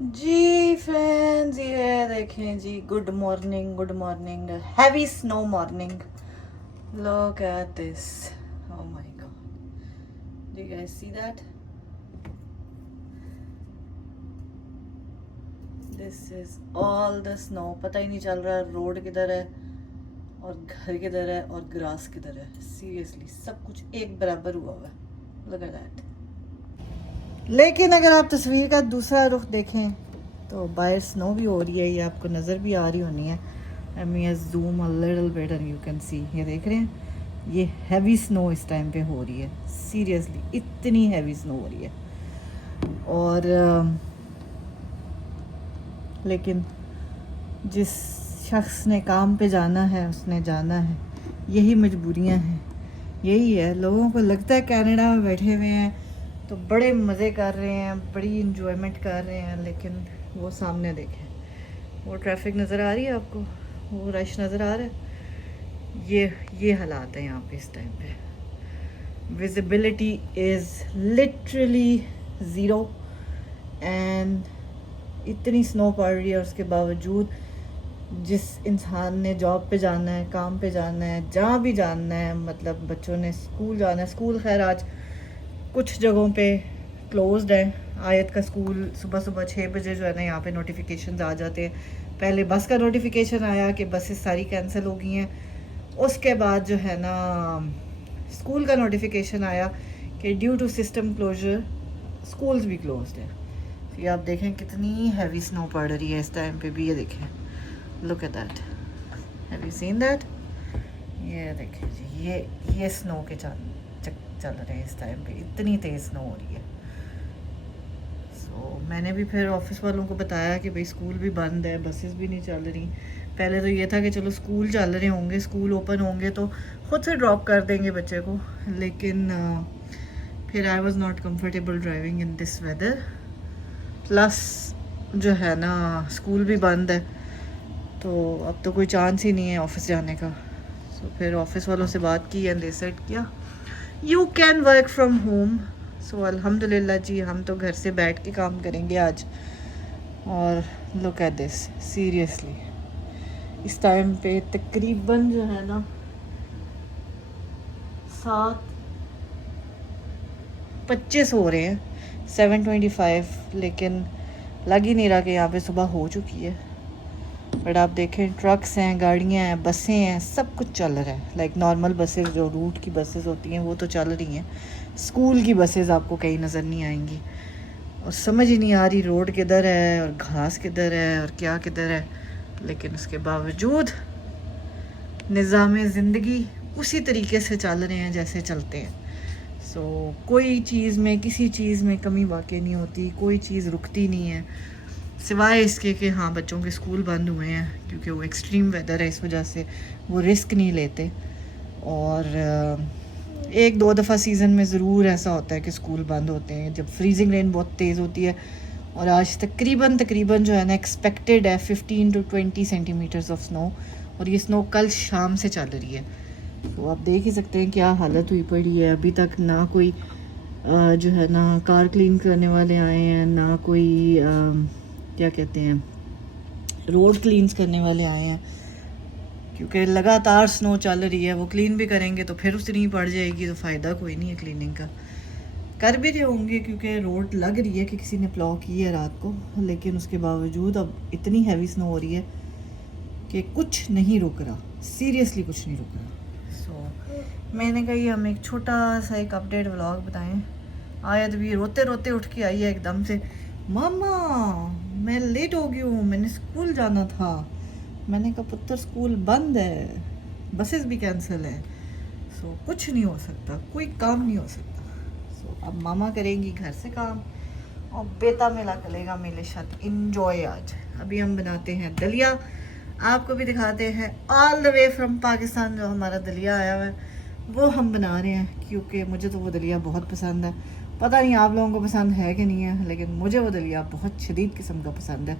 जी friends, ये देखें जी, good morning, good morning, heavy snow morning. Look at this, oh my God, do you guys see that? This is all the snow. पता ही नहीं चल रहा रोड किधर है और घर किधर है और ग्रास किधर है। सीरियसली सब कुछ एक बराबर हुआ हुआ है। Look at that. लेकिन अगर आप तस्वीर का दूसरा रुख देखें तो बाहर स्नो भी हो रही है, ये आपको नज़र भी आ रही होनी है। I mean zoom a little bit and you can see, ये देख रहे हैं, ये हैवी स्नो इस टाइम पे हो रही है। सीरियसली इतनी हैवी स्नो हो रही है। और लेकिन जिस शख्स ने काम पे जाना है उसने जाना है। यही मजबूरियां हैं, यही है। लोगों को लगता है कनाडा में बैठे हुए हैं तो बड़े मज़े कर रहे हैं, बड़ी इंजॉयमेंट कर रहे हैं, लेकिन वो सामने देखें, वो ट्रैफिक नज़र आ रही है आपको, वो रश नज़र आ रहा है। ये हालात है यहाँ पे इस टाइम पे। Visibility is literally zero and इतनी स्नो पड़ रही है। उसके बावजूद जिस इंसान ने जॉब पे जाना है, काम पे जाना है, जहाँ भी जाना है, मतलब बच्चों ने स्कूल जाना है, स्कूल खैर आज कुछ जगहों पे क्लोज्ड है। आयत का स्कूल सुबह सुबह 6 बजे जो है ना, यहाँ पे नोटिफिकेशन आ जाते हैं। पहले बस का नोटिफिकेशन आया कि बसेस सारी कैंसिल हो गई हैं। उसके बाद जो है ना स्कूल का नोटिफिकेशन आया कि due to system closure schools भी क्लोज्ड है। ये आप देखें कितनी हैवी स्नो पड़ रही है इस टाइम पे भी। ये देखें, look at that, have you seen that? ये देखें जी, ये स्नो के चल रहे हैं इस टाइम पे, इतनी तेज़ स्नो हो रही है। सो मैंने भी फिर ऑफिस वालों को बताया कि भाई स्कूल भी बंद है, बसेस भी नहीं चल रही। पहले तो ये था कि चलो स्कूल चल रहे होंगे, स्कूल ओपन होंगे तो ख़ुद से ड्रॉप कर देंगे बच्चे को, लेकिन फिर I was not comfortable driving in this weather. Plus जो है ना स्कूल भी बंद है तो अब तो कोई चांस ही नहीं है ऑफिस जाने का। सो फिर ऑफिस वालों से बात की एंड दे सेड किया you can work from home. So अल्हम्दुलिल्लाह जी, हम तो घर से बैठ के काम करेंगे आज। और लुक एट दिस, सीरियसली इस टाइम पे तकरीबन जो है ना 7:25 हो रहे हैं, 7:25, लेकिन लग ही नहीं रहा कि यहाँ पे सुबह हो चुकी है। बट आप देखें, ट्रक्स हैं, गाड़ियाँ हैं, बसें हैं, सब कुछ चल रहा है। लाइक नॉर्मल बसेस, जो रूट की बसेस होती हैं वो तो चल रही हैं। स्कूल की बसेस आपको कहीं नज़र नहीं आएंगी। और समझ ही नहीं आ रही रोड किधर है और घास किधर है और क्या किधर है। लेकिन उसके बावजूद निज़ाम ज़िंदगी उसी तरीके से चल रहे हैं जैसे चलते हैं। सो कोई चीज़ में, किसी चीज़ में कमी वाकई नहीं होती, कोई चीज़ रुकती नहीं है, सिवाय इसके कि हाँ बच्चों के स्कूल बंद हुए हैं क्योंकि वो एक्सट्रीम वेदर है, इस वजह से वो रिस्क नहीं लेते। और एक दो दफ़ा सीज़न में ज़रूर ऐसा होता है कि स्कूल बंद होते हैं जब फ्रीजिंग रेन बहुत तेज़ होती है। और आज तकरीबन जो है ना एक्सपेक्टेड है 15 to 20 सेंटीमीटर्स ऑफ स्नो। और ये स्नो कल शाम से चल रही है। तो आप देख ही सकते हैं क्या हालत हुई पड़ी है। अभी तक ना कोई जो है ना कार क्लीन करने वाले आए हैं, ना कोई क्या कहते हैं रोड क्लीन्स करने वाले आए हैं, क्योंकि लगातार स्नो चल रही है। वो क्लीन भी करेंगे तो फिर उतनी पड़ जाएगी, तो फ़ायदा कोई नहीं है क्लीनिंग का। कर भी रहे होंगे क्योंकि रोड लग रही है कि किसी ने प्लॉ की है रात को, लेकिन उसके बावजूद अब इतनी हैवी स्नो हो रही है कि कुछ नहीं रुक रहा, सीरियसली कुछ नहीं रुक रहा। सो मैंने कहा ये हम एक छोटा सा एक अपडेट व्लॉग बताएं। आयत भी रोते रोते उठ के आई है एकदम से, मामा मैं लेट हो गई हूँ, मैंने स्कूल जाना था। मैंने कहा पुत्र स्कूल बंद है, बसेस भी कैंसिल है, सो कुछ नहीं हो सकता, कोई काम नहीं हो सकता। सो अब मामा करेंगी घर से काम और बेटा मेला करेगा मेरे साथ इंजॉय। आज अभी हम बनाते हैं दलिया, आपको भी दिखाते हैं all the way from Pakistan. जो हमारा दलिया आया हुआ है वो हम बना रहे हैं क्योंकि मुझे तो वो दलिया बहुत पसंद है। पता नहीं आप लोगों को पसंद है कि नहीं है, लेकिन मुझे वो दलिया बहुत शदीद किस्म का पसंद है।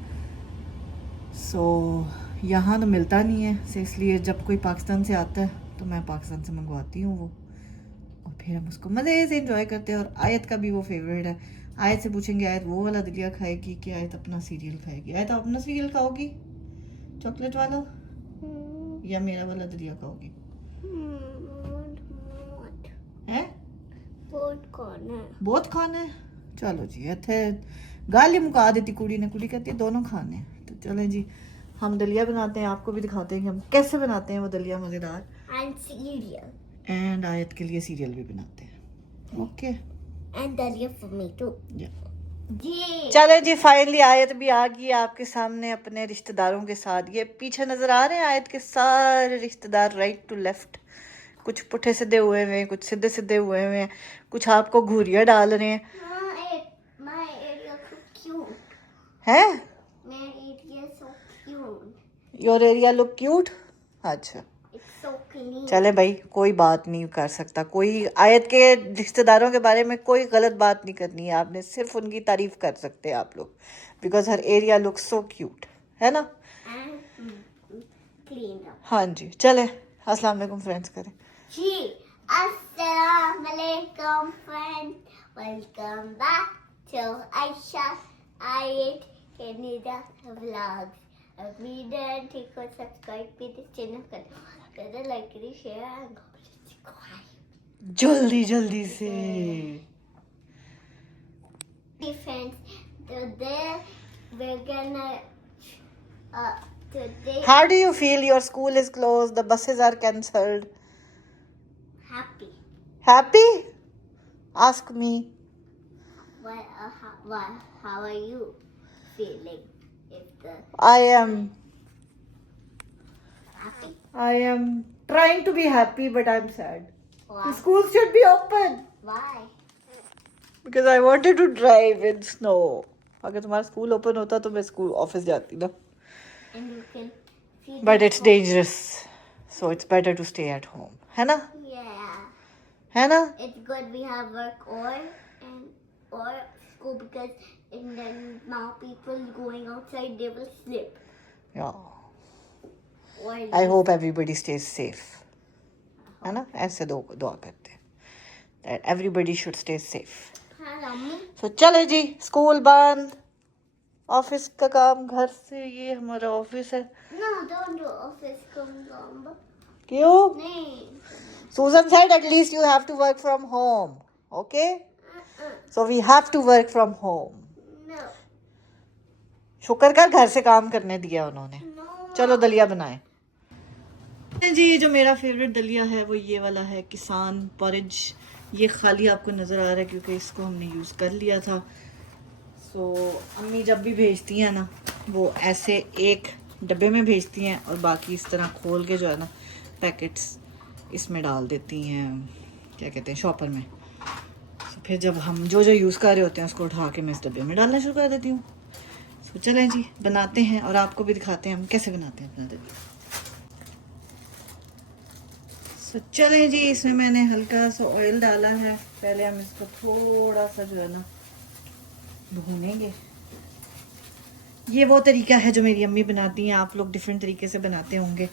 सो यहाँ तो मिलता नहीं है, सो इसलिए जब कोई पाकिस्तान से आता है तो मैं पाकिस्तान से मंगवाती हूँ वो, और फिर हम उसको मज़े से इंजॉय करते हैं। और आयत का भी वो फेवरेट है। आयत से पूछेंगे आयत वो वाला दलिया खाएगी कि आयत अपना सीरियल खाएगी? आयत आप अपना सीरियल खाओगी चॉकलेट वाला या मेरा वाला दलिया खाओगी? है बहुत खाना है। चलो जी इतने गल ही मुका देती कुड़ी ने। कुड़ी कहती है दोनों खाने हैं। तो चले जी हम दलिया बनाते हैं, आपको भी दिखाते हैं कि हम कैसे बनाते हैं वो दलिया मज़ेदार। एंड आयत के लिए सीरियल भी बनाते हैं। ओके एंड दलिया फॉर मी टू। जी चले जी फाइनली आयत भी आ गई आपके सामने अपने रिश्तेदारों के साथ। ये पीछे नजर आ रहे हैं आयत के सारे रिश्तेदार, राइट टू लेफ्ट। कुछ पुठे सीधे हुए हुए हैं, कुछ सीधे सीधे हुए हुए हैं, कुछ आपको घूरिया डाल रहे हैं। हैं योर एरिया लुक क्यूट। अच्छा चले भाई कोई बात नहीं कर सकता कोई। आयत के रिश्तेदारों के बारे में कोई गलत बात नहीं करनी है आपने, सिर्फ उनकी तारीफ कर सकते हैं आप लोग, because her area look so cute, है ना? हाँ जी चले अस्सलाम वालेकुम फ्रेंड्स करें जी। अस्सलाम वालेकुम friends, welcome back to Ayesha Ayat Canada vlogs. अभी ठीक को सब्सक्राइब भी दिस चैनल करें, लाइक करें, शेयर एंड कमेंट जल्दी जल्दी से। Friends today we're gonna today How do you feel? Your school is closed, the buses are cancelled. happy. Happy? Ask me. How are you feeling? I am Happy? trying to be happy, but I'm sad. Why? The school should be open Why? because I wanted to drive in snow. अगर तुम्हारा school open होता तो मैं school office जाती ना, And you can see but it's dangerous, so it's better to stay at home, है ना? Yeah. है ना? It's good we have work or school because and then now people going outside they will slip. Yeah. Or I hope everybody stays safe. है ना? ऐसे दुआ करते हैं that everybody should stay safe. हाँ मम्मी। So चले जी school बंद, office का काम घर से। ये हमारा ऑफिस है। No, don't do office come. क्यों? नहीं। Susan said at least you have to work from home. Okay? So we have to work from home. No. शुक्र कर घर से काम करने दिया उन्होंने। No. चलो दलिया बनाएं जी। जो मेरा फेवरेट दलिया है वो ये वाला है, किसान पॉरेज। ये खाली आपको नज़र आ रहा है क्योंकि इसको हमने यूज़ कर लिया था। सो अम्मी जब भी भेजती हैं ना वो ऐसे एक डब्बे में भेजती हैं और बाकी इस तरह खोल के जो है ना पैकेट्स इसमें डाल देती हैं, क्या कहते हैं, शॉपर में। तो फिर जब हम जो यूज़ कर रहे होते हैं उसको उठा के मैं इस डब्बे में डालना शुरू कर देती हूँ। तो चलें जी बनाते हैं और आपको भी दिखाते हैं हम कैसे बनाते हैं अपना दलिया। तो चलें जी इसमें मैंने हल्का सा ऑयल डाला है। पहले हम इसको थोड़ा सा जो है ना भूनेंगे। ये वो तरीका है जो मेरी अम्मी बनाती हैं, आप लोग डिफरेंट तरीके से बनाते होंगे,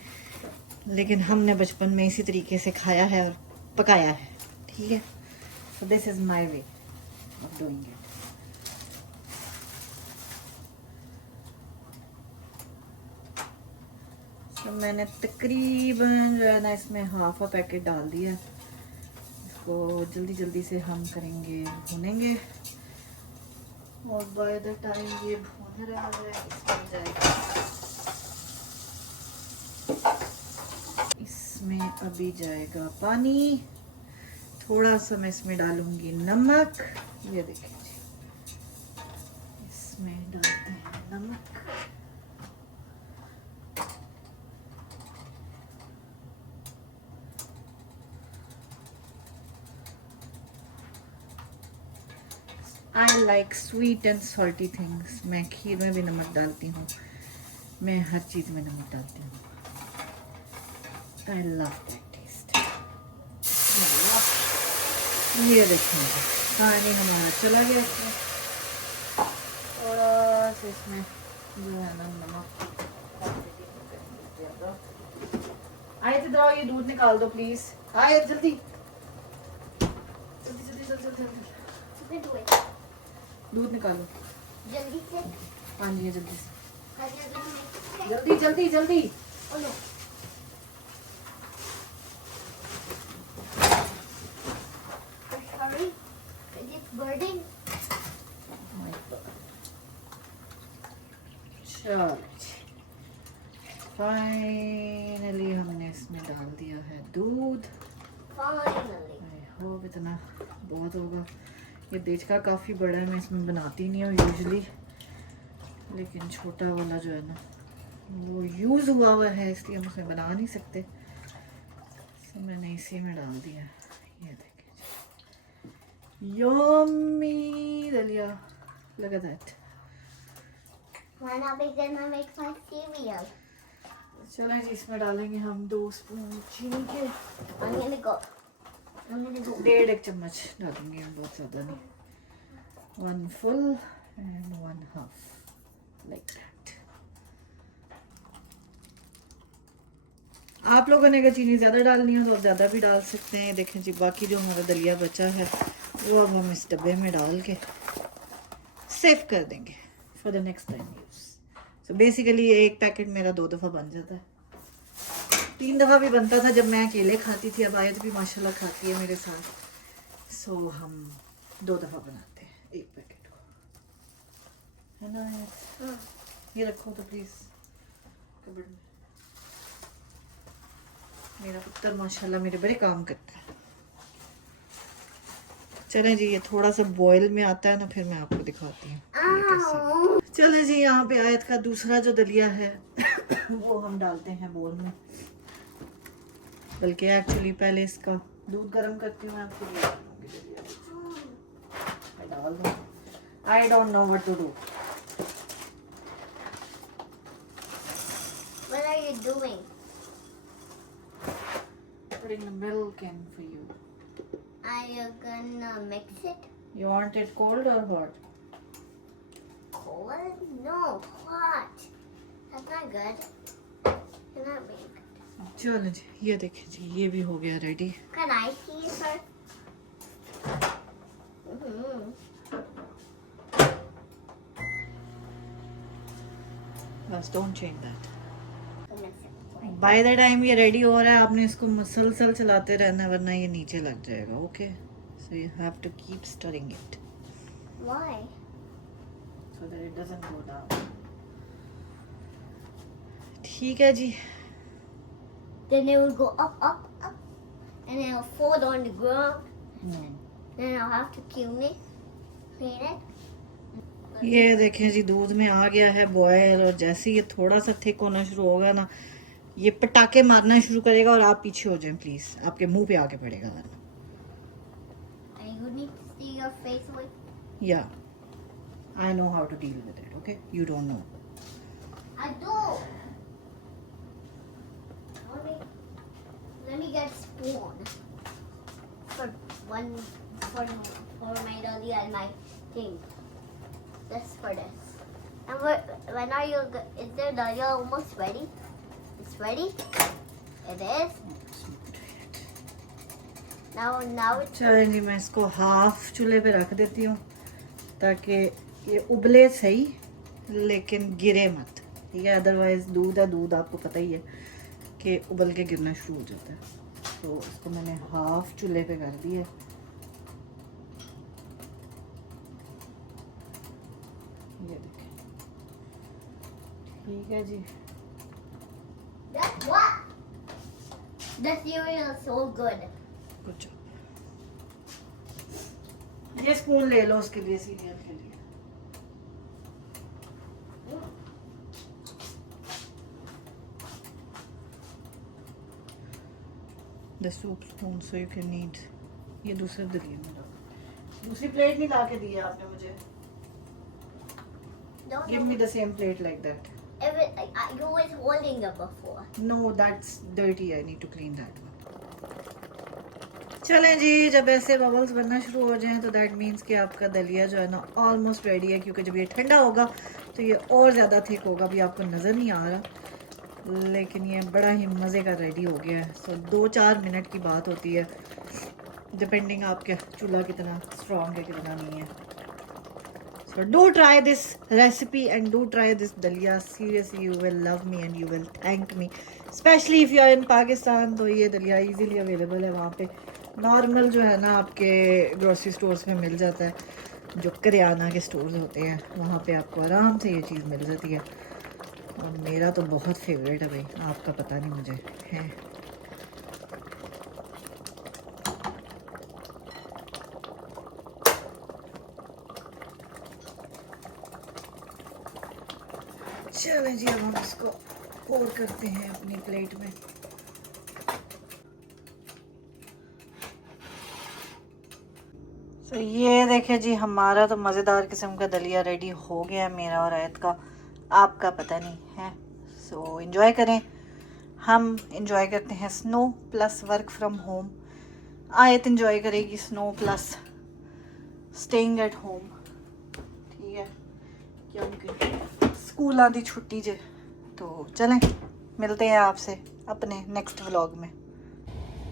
लेकिन हमने बचपन में इसी तरीके से खाया है और पकाया है। ठीक है, so this is my way of doing it. तो मैंने तकरीबन जो है ना इसमें हाफ अ पैकेट डाल दिया है। इसको जल्दी जल्दी से हम करेंगे, भूनेंगे, और बाय द टाइम ये भून रहा है इसमें जाएगा, इसमें अभी जाएगा पानी। थोड़ा सा मैं इसमें डालूंगी नमक। ये देखिए जी, इसमें डालते हैं नमक। I like sweet and salty things. मैं खीर में भी नमक डालती हूँ, मैं हर चीज़ में नमक डालती हूँ। I love that taste. ये देखिए पानी हमारा चला गया इसमें, थोड़ा सा इसमें जो है ना नमक। आए तो दो ये दूध निकाल दो प्लीज। आए जल्दी जल्दी जल्दी जल्दी जल्दी। दूध निकालो। जल्दी से। हाँ जी जल्दी से, Oh जल्दी जल्दी जल्दी। no. Hurry. It's burning. चलो फाइनली हमने इसमें डाल दिया है दूध। Finally. आई होप इतना बहुत होगा। ये देचका काफ़ी बड़ा है, मैं इसमें बनाती नहीं हूँ यूजली, लेकिन छोटा वाला जो है ना वो यूज़ हुआ हुआ है इसलिए हम उसमें बना नहीं सकते, तो मैंने इसी में डाल दिया। ये देखिए यम्मी दलिया, look at that। When are we gonna make my cereal? चलो जी इसमें डालेंगे हम 2 स्पून चीनी के। I'm gonna go. 1.5 चम्मच डालेंगे हम, बहुत ज़्यादा नहीं। 1 full and 1 half like that। आप लोगों ने अगर चीनी ज़्यादा डालनी हो तो आप ज़्यादा भी डाल सकते हैं। देखें जी बाकी जो हमारा दलिया बचा है वो अब हम इस डब्बे में डाल के सेव कर देंगे for the next time use. So basically एक पैकेट मेरा 2 दफ़ा बन जाता है, 3 दफ़ा भी बनता था जब मैं अकेले खाती थी। अब आयत भी माशाल्लाह खाती है मेरे साथ, सो हम 2 दफ़ा बनाते हैं एक पैकेट को, है ना आयत? ये रखो तो प्लीज़ कबर्ड में। मेरा पुत्र माशाल्लाह मेरे बड़े काम करता है। चलें जी ये थोड़ा सा बॉयल में आता है ना, फिर मैं आपको दिखाती हूँ ये कैसे। चलें जी यहाँ पे आयत का दूसरा जो दलिया है वो हम डालते हैं बोल में, बल्कि एक्चुअली पहले इसका दूध गर्म करती हूँ मैं आपको मैं डाल दूँ। I don't know what to do. What are you doing? Putting the milk in for you. Are you gonna mix it? You want it cold or hot? Cold? No, hot. That's not good. You're not being good. चलो जी ये देखिए जी ये भी हो गया ready. Can I see it first? बस don't change that. I'll mix it. By the time ये ready हो रहा है आपने इसको मसलसल चलाते रहना वरना ये नीचे लग जाएगा। Okay so you have to keep stirring it Why? So that it doesn't go down. ठीक है जी। Then it will go up, up, up, and then it'll fall on the ground. Then I'll have to clean it. ये देखें जी दूध में आ गया है boil, और जैसे ये थोड़ा सा थिक होना शुरू होगा ना ये पटाखे मारना शुरू करेगा और आप पीछे हो जाएं प्लीज, आपके मुंह पे आके पड़ेगा वरना। And you need to see your face with. या I know how to deal with it. Okay you don't know. I do. Let me get a spoon for my dolly and my thing. This for this. And when are you? Is the dolly almost ready? It's ready. It is. Now it's. चलें जी मैं इसको half चूल्हे पे रख देती हूँ ताकि ये उबले सही लेकिन गिरे मत, ठीक है? अदरवाइज दूध है, दूध आपको पता ही है कि उबल के गिरना शुरू हो जाता है। तो इसको मैंने हाफ चूल्हे पे कर दिया। ये देखिए ठीक है जी। That's what? The cereal is so good. कुछ ये स्पून ले लो उसके लिए, सीरियल के लिए। The soup spoon so you can need। ये दूसरे दलिए में डालो। दूसरी प्लेट नहीं ला के दी है आपने मुझे। Don't Give me the same plate like that। you was holding it before. No, that's dirty। I need to clean that one। चलें जी जब ऐसे बबल्स बनना शुरू हो जाएं तो दैट मीन्स कि आपका दलिया जो है ना ऑलमोस्ट रेडी है, क्योंकि जब ये ठंडा होगा तो ये और ज़्यादा थिक होगा। अभी आपको नज़र नहीं आ रहा लेकिन ये बड़ा ही मज़े का रेडी हो गया है। सो 2-4 मिनट की बात होती है डिपेंडिंग आपके चूल्हा कितना स्ट्रॉन्ग है कितना नहीं है। So do try this recipe and do try this dalia. Seriously, you will love me and you will thank me. Especially if you are in Pakistan, तो ये dalia easily available है वहाँ पे. Normal जो है ना आपके grocery stores में मिल जाता है, जो करियाना के stores होते हैं वहाँ पे आपको आराम से ये चीज़ मिल जाती है. और मेरा तो बहुत फेवरेट है भाई, आपका पता नहीं मुझे है. चलें जी, अब हम इसको पोर करते हैं अपनी प्लेट में. तो ये देखें जी, हमारा तो मज़ेदार किस्म का दलिया रेडी हो गया, मेरा और आयत का. आपका पता नहीं है. सो एंजॉय करें. हम एंजॉय करते हैं snow plus work from home. आयत एंजॉय करेगी snow plus staying at home. ठीक है, क्योंकि स्कूलों की छुट्टी जे. तो चलें, मिलते हैं आपसे अपने नेक्स्ट व्लॉग में.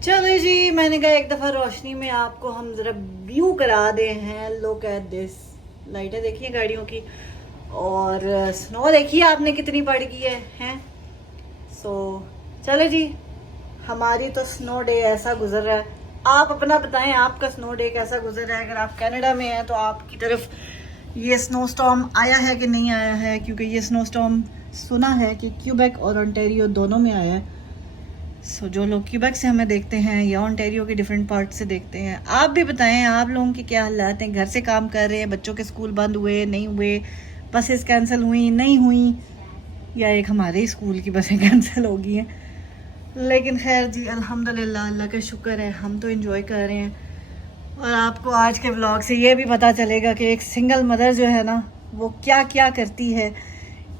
चलो जी, मैंने कहा एक दफ़ा रोशनी में आपको हम ज़रा व्यू करा दे हैं. Look at this. लाइटें देखिए गाड़ियों की, और स्नो देखिए आपने कितनी पड़ गई है, हैं. सो चलो जी, हमारी तो स्नो डे ऐसा गुजर रहा है. आप अपना बताएं, आपका स्नो डे कैसा गुजर रहा है. अगर आप कनाडा में हैं तो आपकी तरफ ये स्नो स्टॉर्म आया है कि नहीं आया है, क्योंकि ये स्नो स्टॉर्म सुना है कि क्यूबेक और ओंटारियो दोनों में आया है. सो जो लोग क्यूबेक से हमें देखते हैं या ओंटारियो के डिफरेंट पार्ट से देखते हैं, आप भी बताएं आप लोगों के क्या हालात हैं. घर से काम कर रहे हैं, बच्चों के स्कूल बंद हुए नहीं हुए, बसेस कैंसिल हुई नहीं हुई, या एक हमारे ही स्कूल की बसें कैंसिल हो गई हैं. लेकिन खैर जी, अल्हम्दुलिल्लाह, अल्लाह का शुक्र है, हम तो एंजॉय कर रहे हैं. और आपको आज के व्लॉग से ये भी पता चलेगा कि एक सिंगल मदर जो है ना, वो क्या क्या करती है,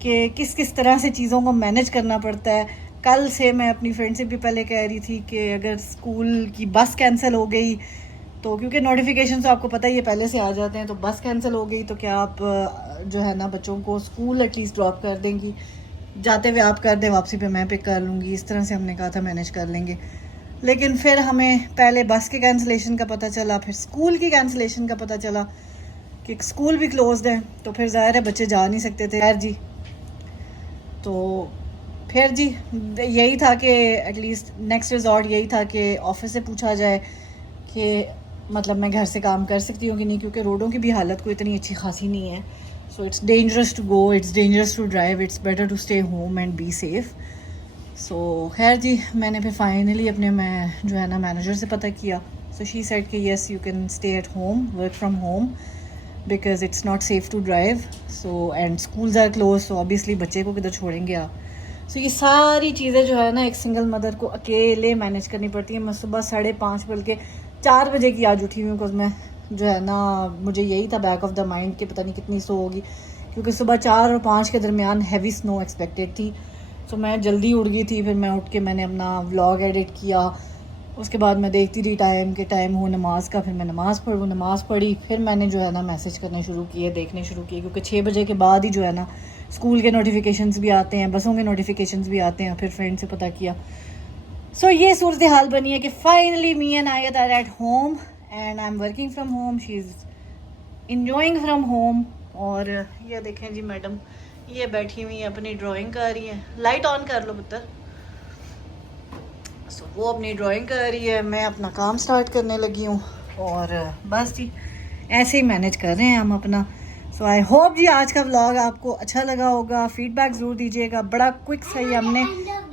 कि किस किस तरह से चीज़ों को मैनेज करना पड़ता है. कल से मैं अपनी फ्रेंड से भी पहले कह रही थी कि अगर स्कूल की बस कैंसिल हो गई तो, क्योंकि नोटिफिकेशन तो आपको पता ही है पहले से आ जाते हैं, तो बस कैंसिल हो गई तो क्या आप जो है ना बच्चों को स्कूल एटलीस्ट ड्रॉप कर देंगी. जाते हुए आप कर दें, वापसी पे मैं पिक कर लूँगी. इस तरह से हमने कहा था मैनेज कर लेंगे. लेकिन फिर हमें पहले बस के कैंसिलेशन का पता चला, फिर स्कूल की कैंसिलेशन का पता चला कि स्कूल भी क्लोज्ड है, तो फिर ज़ाहिर है बच्चे जा नहीं सकते थे. खैर जी, तो फिर जी यही था कि एटलीस्ट नेक्स्ट रिजॉर्ट यही था कि ऑफिस से पूछा जाए कि मतलब मैं घर से काम कर सकती हूँ कि नहीं, क्योंकि रोडों की भी हालत कोई इतनी अच्छी खासी नहीं है. So it's dangerous to go, it's dangerous to drive, it's better to stay home and be safe. So खैर जी, मैंने फिर फाइनली अपने मैं जो है ना मैनेजर से पता किया. सो शी सेड कि yes you can stay at home, work from home, because it's not safe to drive. So and schools are close, so obviously बच्चे को किधर छोड़ेंगे आप. सो ये सारी चीज़ें जो है ना एक सिंगल मदर को अकेले मैनेज करनी पड़ती है. मैं सुबह 5:30 बल्कि 4 बजे की आज उठी हुई हूँ, बिकॉज मैं जो है ना मुझे यही था बैक ऑफ द माइंड कि पता नहीं कितनी स्नो होगी, क्योंकि सुबह 4 और 5 के दरमियान हैवी स्नो एक्सपेक्टेड थी. तो मैं जल्दी उठ गई थी. फिर मैं उठ के मैंने अपना व्लॉग एडिट किया. उसके बाद मैं देखती रही टाइम हो नमाज का. फिर मैं नमाज़ पढ़ी. फिर मैंने जो है ना मैसेज करने शुरू किए, देखने शुरू किए, क्योंकि 6 बजे के बाद ही जो है ना स्कूल के नोटिफिकेशंस भी आते हैं, बसों के नोटिफिकेशंस भी आते हैं. फिर फ्रेंड से पता किया. सो ये सूरत हाल बनी है कि finally me and Ayat are at home and I am working from home, she is enjoying from home. और ये देखें जी, मैडम ये बैठी हुई है, अपनी ड्राइंग कर रही है. लाइट ऑन कर लो पुत्र. सो वो अपनी ड्राइंग कर रही है, मैं अपना काम स्टार्ट करने लगी हूँ. और बस जी ऐसे ही मैनेज कर रहे हैं हम अपना. सो आई होप जी आज का व्लॉग आपको अच्छा लगा होगा. फीडबैक ज़रूर दीजिएगा. बड़ा क्विक सही हमने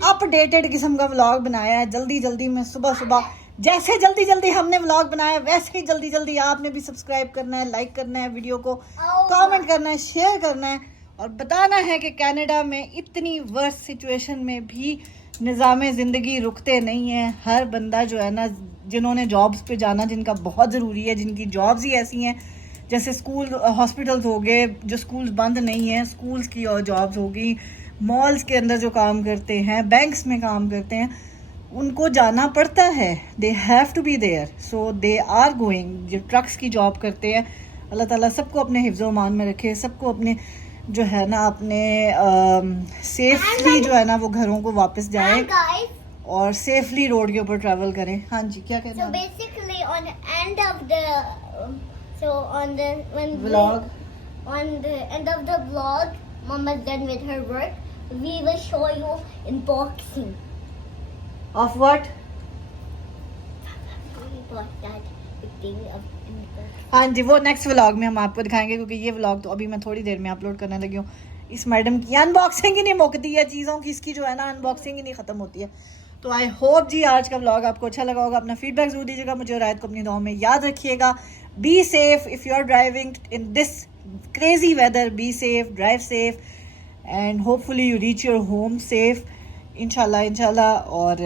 अपडेटेड किस्म का व्लॉग बनाया है. जल्दी में सुबह जैसे जल्दी हमने व्लॉग बनाया, वैसे ही जल्दी आपने भी सब्सक्राइब करना है, लाइक करना है वीडियो को, कमेंट करना है, शेयर करना है, और बताना है कि कनाडा में इतनी वर्स्ट सिचुएशन में भी निज़ाम ज़िंदगी रुकते नहीं हैं. हर बंदा जो है ना, जिन्होंने जॉब्स पे जाना, जिनका बहुत ज़रूरी है, जिनकी जॉब्स ही ऐसी हैं, जैसे स्कूल हॉस्पिटल्स हो गए, जो स्कूल्स बंद नहीं हैं, स्कूल्स की और जॉब्स हो गई, मॉल्स के अंदर जो काम करते हैं, बैंक्स में काम करते हैं, उनको जाना पड़ता है. They have to be there, so they are going. जो ट्रक्स की जॉब करते हैं, अल्लाह ताला सबको अपने हिफ्ज़ अमान में रखे, सबको अपने जो है ना अपने सेफली जो है ना वो घरों को वापस जाएं और सेफली रोड के ऊपर ट्रैवल करें. हाँ जी, क्या कहना है? So basically on the end of the so on the when vlog on the end of the vlog, Mama's done with her work. We will show you unboxing. Of what? We bought that thing of unboxing. हाँ जी, वो next vlog में हम आपको दिखाएंगे, क्योंकि ये vlog तो अभी मैं थोड़ी देर में अपलोड करने लगी हूँ। इस मैडम की अनबॉक्सिंग ही नहीं मुकती है, चीज़ों की इसकी जो है ना अनबॉक्सिंग ही नहीं ख़त्म होती है। तो आई होप जी आज का व्लॉग आपको अच्छा लगा होगा। अपना फीडबैक जरूर दीजिएगा मुझे और आयत को अपनी दुआओं में याद रखिएगा। Be safe if you are driving in this crazy weather, be safe, drive safe and hopefully you reach your home safe इंशाल्लाह। और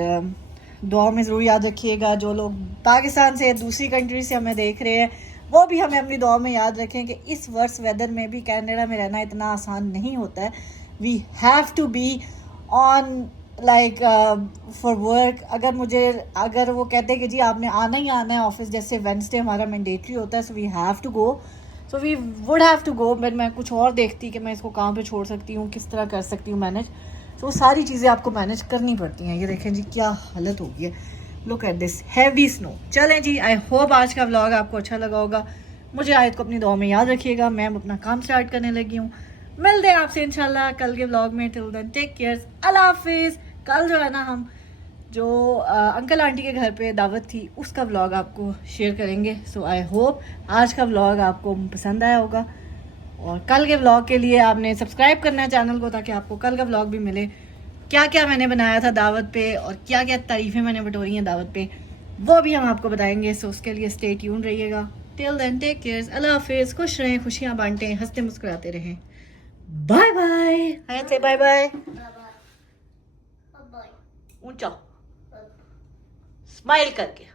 दुआओं में ज़रूर याद रखिएगा। जो लोग पाकिस्तान से दूसरी कंट्री से हमें देख रहे हैं वो भी हमें अपनी दुआओं में याद रखें कि इस वर्ष वेदर में भी कनाडा में रहना इतना आसान नहीं होता है। We have to be on like for work. अगर वो कहते हैं कि जी आपने आना ही आना है ऑफिस, जैसे वेडनेसडे हमारा मैंडेटरी होता है, so we have to go, so we would have to go. But मैं कुछ और देखती कि मैं इसको कहाँ पे छोड़ सकती हूँ, किस तरह कर सकती हूँ मैनेज। तो सारी चीज़ें आपको मैनेज करनी पड़ती हैं। ये देखें जी क्या हालत हो गई है, look at this heavy snow. चलें जी, आई होप आज का व्लॉग आपको अच्छा लगा होगा। मुझे आयत को अपनी दुआ में याद रखिएगा। मैं अपना काम स्टार्ट करने लगी हूँ। मिलते हैं आपसे इंशाल्लाह कल के व्लॉग में। टिल देन टेक केयर, अल्लाह हाफिज़। कल जो है ना हम जो अंकल आंटी के घर पे दावत थी उसका व्लॉग आपको शेयर करेंगे। सो आई होप आज का व्लॉग आपको पसंद आया होगा। और कल के व्लॉग के लिए आपने सब्सक्राइब करना है चैनल को, ताकि आपको कल का व्लॉग भी मिले। क्या क्या मैंने बनाया था दावत पे और क्या क्या तारीफ़ें मैंने बटोरी हैं दावत पे, वो भी हम आपको बताएंगे। सो उसके लिए स्टे ट्यून्ड रहिएगा। टिल देन टेक केयर, अल्लाह हाफिज़। खुश रहें, खुशियाँ बांटें, हंसते मुस्कुराते रहें। Bye bye. हाय से बाय बाय। Bye bye. ऊंचा स्माइल करके।